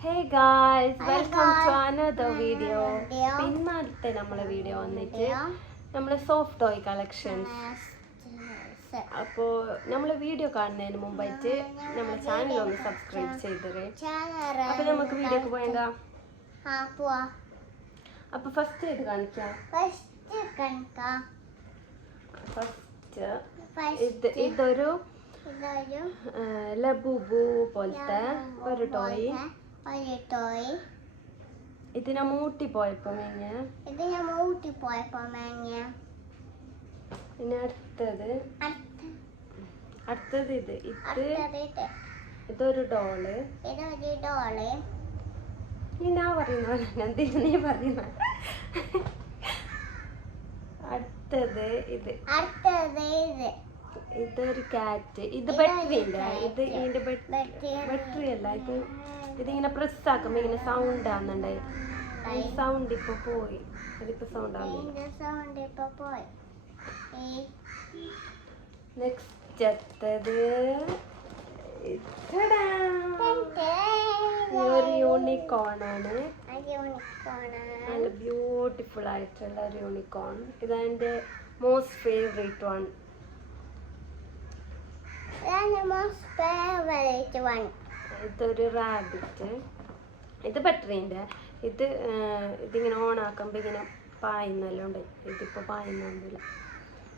Hey guys, welcome to another video. പിന്നത്തെ നമ്മളെ video വന്നിട്ട് നമ്മളെ സോഫ്റ്റ് ടോയ് കളക്ഷൻസ്. അപ്പോൾ നമ്മൾ വീഡിയോ കാണുന്നതിന് മുമ്പായിട്ട് നമ്മുടെ ചാനൽ ഒന്ന് സബ്സ്ക്രൈബ് ചെയ്തേ. അപ്പോൾ നമുക്ക് വീഡിയോക്ക് പോയേക്കാം. അപ്പോൾ ഫസ്റ്റ് ഇത് കാണിക്കാം. ഫസ്റ്റ് ഇതൊരു ലബൂബു പോലത്തെ ഒരു ടോയ്. ഇതിനെ മൂട്ടി പോയപ്പോ പിന്നെ അടുത്തത് ഇതൊരു ഡോള്. ഞാൻ പറയുന്ന നീ പറയുന്ന. അടുത്തത് ഇതൊരു കാറ്റ്. ഇത് ബാറ്ററി ഇല്ല, ഇത് ഇതിന്റെ ബാറ്ററി അല്ല. ഇതിങ്ങനെ പ്രസ് ആക്കുമ്പോ ഇങ്ങനെ സൗണ്ട് ആവുന്നുണ്ടായി. സൗണ്ട് ഇപ്പൊ പോയി. അതിപ്പോ സൗണ്ട് ആവുന്നില്ല. നെക്സ്റ്റ് അടുത്തത് ഒരു യൂണിക്കോൺ ആണ്. നല്ല ബ്യൂട്ടിഫുൾ ആയിട്ടുള്ള ഒരു യൂണിക്കോൺ. ഇതെന്റെ മോസ്റ്റ് ഫേവറേറ്റ് വൺ. ഇതൊരു റാബിറ്റ്. ഇത് ബാറ്ററിന്റെ. ഇതിങ്ങനെ ഓൺ ആക്കുമ്പോ ഇങ്ങനെ പായുന്നല്ലോ ഉണ്ട്. ഇതിപ്പോ പായുന്നില്ല.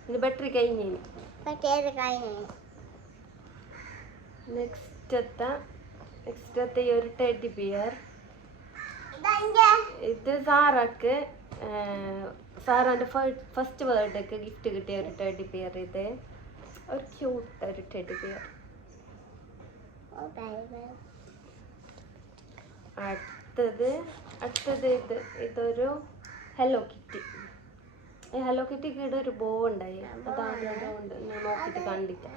ഇത് ബാറ്ററി കഴിഞ്ഞു. നെക്സ്റ്റ് ഈ ഒരു ടെഡി ബിയർ. ഇത് സാറാന്റെ ഫസ്റ്റ് ബർത്ത്ഡേക്ക് ഗിഫ്റ്റ് കിട്ടിയ ഒരു ടെഡി ബിയർ. ഇത് ഒരു ക്യൂട്ട് ഒരു ടെഡി ബിയർ. അടുത്തത് ഇതൊരു ഹലോ കിറ്റി. ഈ ഹലോ കിറ്റിക്ക് ഇവിടെ ഒരു ബോ ഉണ്ടായി. അതാണ് ഞാൻ നോക്കിട്ട് കണ്ടിട്ട.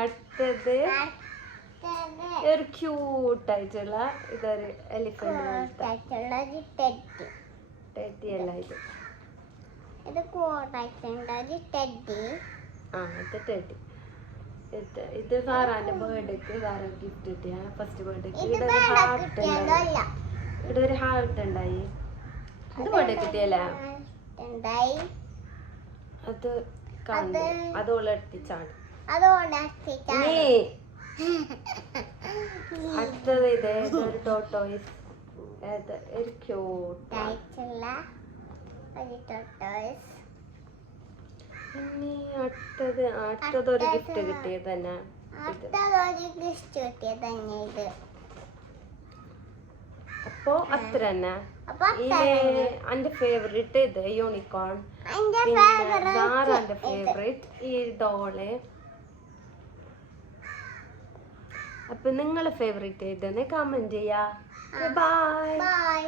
അടുത്തത് ഒരു ക്യൂട്ടായിട്ടുള്ള ഇതൊരു എലിഫന്റ്. ടെഡി അല്ല ഇത്. ഇത് ടെഡി. ഇത് സാറാന്റെ ബർത്ത്ഡേക്ക് സാറ് ഗിഫ്റ്റ് കിട്ടിയ ഫസ്റ്റ് ബർത്ത്ഡേക്ക്. ഇവിടെ ഒരു ഹാർട്ട് ഉണ്ടായി. ഇത് ബർത്ത്ഡേ കിട്ടിയല്ലേ? അത് അതോളെത്തിച്ചാണ്. അടുത്തത് ഇതൊരു ടോട്ടോയ്സ്. ഒരു ക്യൂട്ട്. അടുത്തത് ഒരു ഗിഫ്റ്റ് കിട്ടിയത് തന്നെ. അപ്പൊ അത്ര തന്നെ. എന്റെ ഫേവറേറ്റ് ഇത് യൂണിക്കോൺ. സാറാന്റെ ഫേവറേറ്റ് ഈ ഡോള്. അപ്പൊ നിങ്ങളെ ഫേവറേറ്റ് ഏതെന്ന് കമന്റ് ചെയ്യാ. ബൈ.